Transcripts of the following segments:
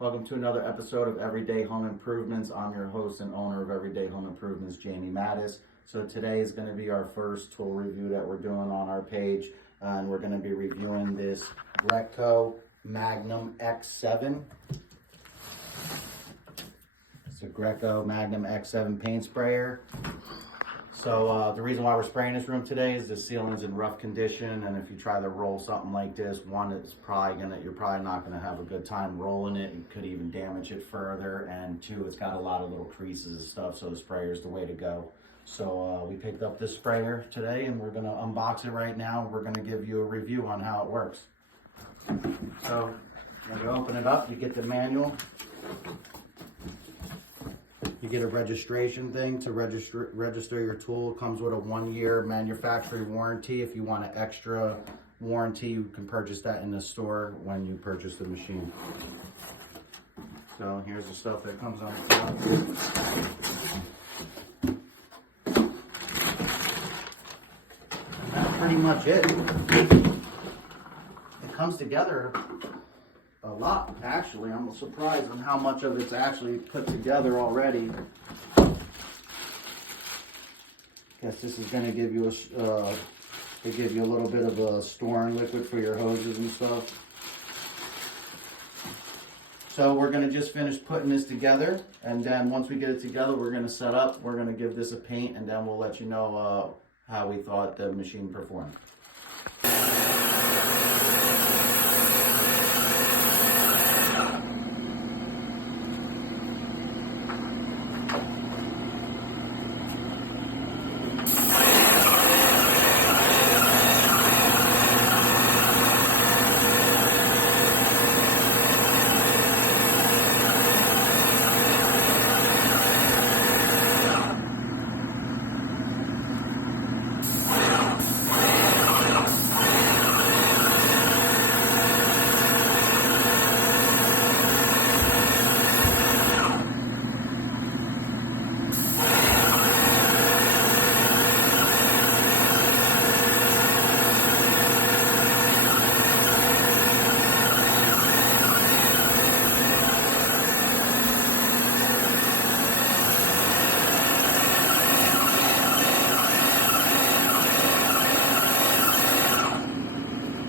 Welcome to another episode of Everyday Home Improvements. I'm your host and owner of Everyday Home Improvements, Jamie Mattis. So today is going to be our first tool review that we're doing on our page, and we're going to be reviewing this Creco Magnum X7. It's a Creco Magnum X7 paint sprayer. So the reason why we're spraying this room today is the ceiling's in rough condition, and if you try to roll something like this, one, you're probably not gonna have a good time rolling it. You could even damage it further, and two, it's got a lot of little creases and stuff, so the sprayer is the way to go. So we picked up this sprayer today, and we're gonna unbox it right now. We're gonna give you a review on how it works. So when you open it up, you get the manual. You get a registration thing to register your tool. It comes with a 1-year manufacturing warranty. If you want an extra warranty, you can purchase that in the store when you purchase the machine. So here's the stuff that comes on the top. And that's pretty much it. It comes together a lot, actually. I'm surprised on how much of it's actually put together already. Guess this is going to give you a little bit of a storing liquid for your hoses and stuff. So we're going to just finish putting this together, and then once we get it together, we're going to set up. We're going to give this a paint, and then we'll let you know how we thought the machine performed.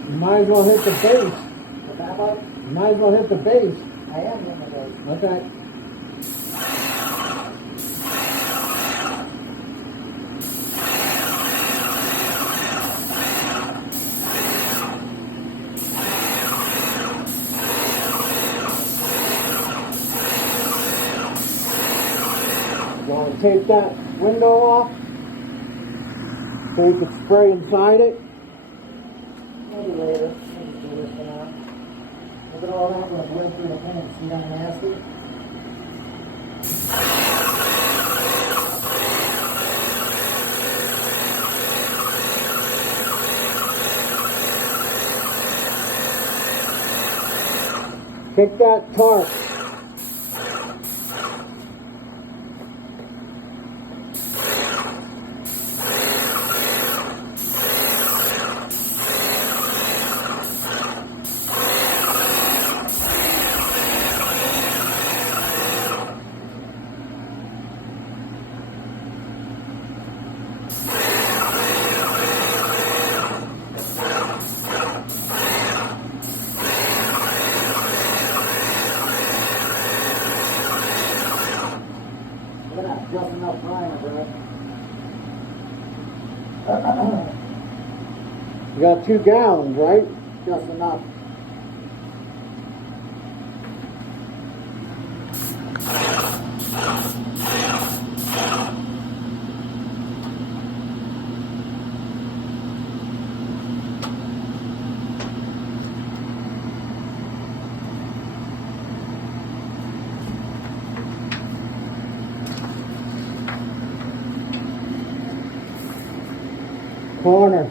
You might as well hit the base. What's that about? You might as well hit the base. I am hitting the base. Okay. You want to take that window off so you can spray inside it? Maybe later. Maybe do this for now. Look at all that when it went through the pen. See that nasty? Take that tarp. Look at that. Just enough primer, bro. You got 2 gallons, right? Just enough. Corner.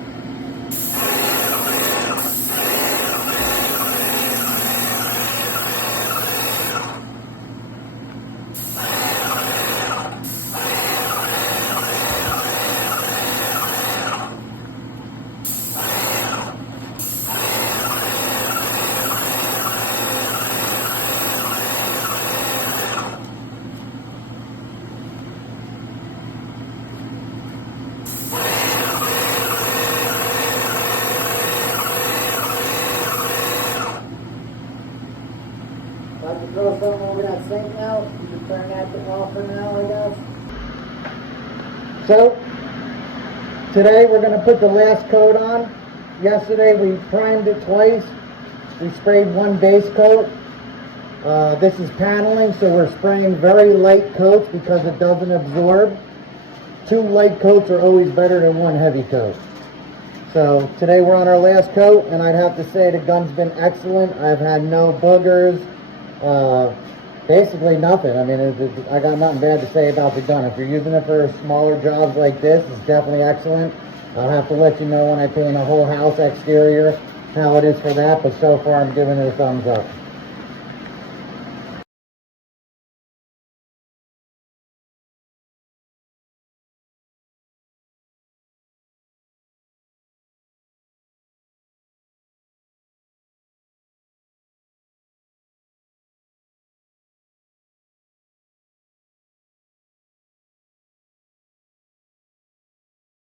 I have to throw something over that sink now. You can turn that off for now, I guess. So, today we're going to put the last coat on. Yesterday we primed it twice. We sprayed one base coat. This is paneling, so we're spraying very light coats because it doesn't absorb. 2 light coats are always better than 1 heavy coat. So today we're on our last coat, and I'd have to say the gun's been excellent. I've had no boogers, basically nothing. I mean, I got nothing bad to say about the gun. If you're using it for smaller jobs like this, it's definitely excellent. I'll have to let you know when I paint a whole house exterior how it is for that, but so far I'm giving it a thumbs up.